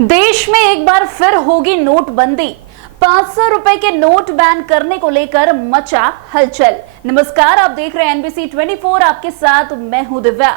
देश में एक बार फिर होगी नोटबंदी। 500 रुपए के नोट बैन करने को लेकर मचा हलचल। नमस्कार, आप देख रहे हैं एनबीसी 24। आपके साथ मैं हूं दिव्या।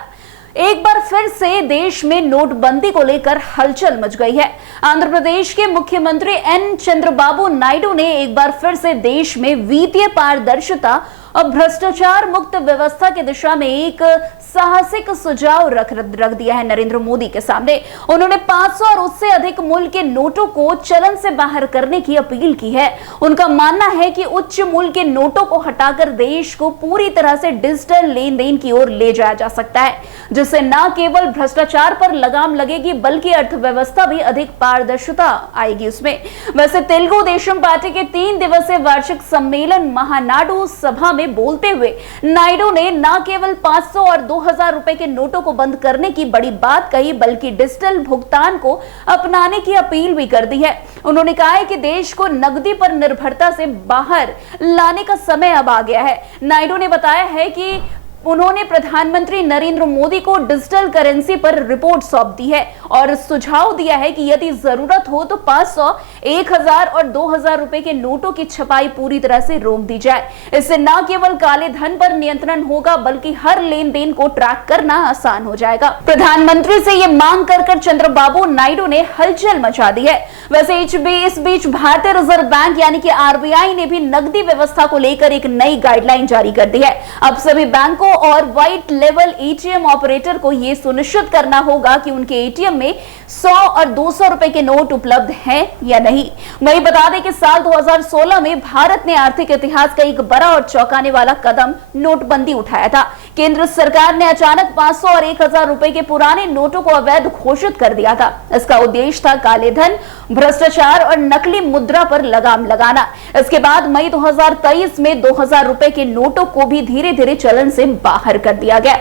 एक बार फिर से देश में नोटबंदी को लेकर हलचल मच गई है। आंध्र प्रदेश के मुख्यमंत्री एन चंद्रबाबू नायडू ने एक बार फिर से देश में वित्तीय पारदर्शिता और भ्रष्टाचार मुक्त व्यवस्था की दिशा में एक साहसिक सुझाव रख दिया है नरेंद्र मोदी के सामने। उन्होंने 500 और उससे अधिक मूल्य के नोटों को चलन से बाहर करने की अपील की है। उनका मानना है कि उच्च मूल्य के नोटों को हटाकर देश को पूरी तरह से डिजिटल लेन देन की ओर ले जाया जा सकता है, जिससे न केवल भ्रष्टाचार पर लगाम लगेगी बल्कि अर्थव्यवस्था भी अधिक पारदर्शिता आएगी उसमें। वैसे तेलुगु देशम पार्टी के 3 दिवसीय वार्षिक सम्मेलन महानाडु सभा में बोलते हुए नायडू ने न केवल 500 और 2000 रुपए के नोटों को बंद करने की बड़ी बात कही, बल्कि डिजिटल भुगतान को अपनाने की अपील भी कर दी है। उन्होंने कहा है कि देश को नकदी पर निर्भरता से बाहर लाने का समय अब आ गया है। नायडू ने बताया है कि उन्होंने प्रधानमंत्री नरेंद्र मोदी को डिजिटल करेंसी पर रिपोर्ट सौंप दी है और सुझाव दिया है कि यदि जरूरत हो तो 500, 1000 और 2000 रुपए के नोटों की छपाई पूरी तरह से रोक दी जाए। इससे न केवल काले धन पर नियंत्रण होगा बल्कि हर लेन देन को ट्रैक करना आसान हो जाएगा। प्रधानमंत्री से यह मांग कर चंद्रबाबू नायडू ने हलचल मचा दी है। वैसे इस बीच भारतीय रिजर्व बैंक यानी कि आरबीआई ने भी नकदी व्यवस्था को लेकर एक नई गाइडलाइन जारी कर दी है। अब सभी बैंकों और व्हाइट लेवल एटीएम ऑपरेटर को यह सुनिश्चित करना होगा कि उनके एटीएम में 100 और 200 रुपए के नोट उपलब्ध हैं या नहीं। वही बता दें कि साल 2016 में भारत ने आर्थिक इतिहास का एक बड़ा और चौंकाने वाला कदम नोटबंदी उठाया था। केंद्र सरकार ने अचानक 500 और 1000 रुपए के पुराने नोटों को अवैध घोषित कर दिया था। इसका उद्देश्य था काले धन, भ्रष्टाचार और नकली मुद्रा पर लगाम लगाना। इसके बाद मई 2023 में 2000 रुपए के नोटों को भी धीरे धीरे चलन से बाहर कर दिया गया।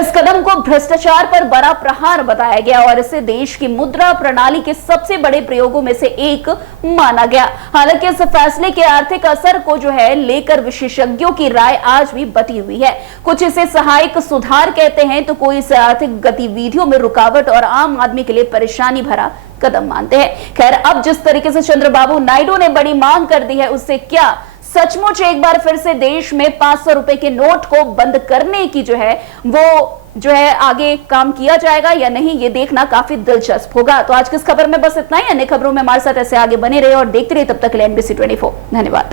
इस कदम को भ्रष्टाचार पर बड़ा प्रहार बताया गया और इसे देश की मुद्रा प्रणाली के सबसे बड़े प्रयोगों में से एक माना गया। हालांकि इस फैसले के आर्थिक असर को लेकर विशेषज्ञों की राय आज भी बटी हुई है। कुछ इसे सहायक सुधार कहते हैं तो कोई इसे आर्थिक गतिविधियों में रुकावट और आम आदमी के लिए परेशानी भरा कदम मानते हैं। खैर, अब जिस तरीके से चंद्रबाबू नायडू ने बड़ी मांग कर दी है, उससे क्या सचमुच एक बार फिर से देश में 500 रुपए के नोट को बंद करने की वो आगे काम किया जाएगा या नहीं, ये देखना काफी दिलचस्प होगा। तो आज की इस खबर में बस इतना ही। अन्य खबरों में हमारे साथ ऐसे आगे बने रहे और देखते रहिए। तब तक के लिए एनबीसी 24। धन्यवाद।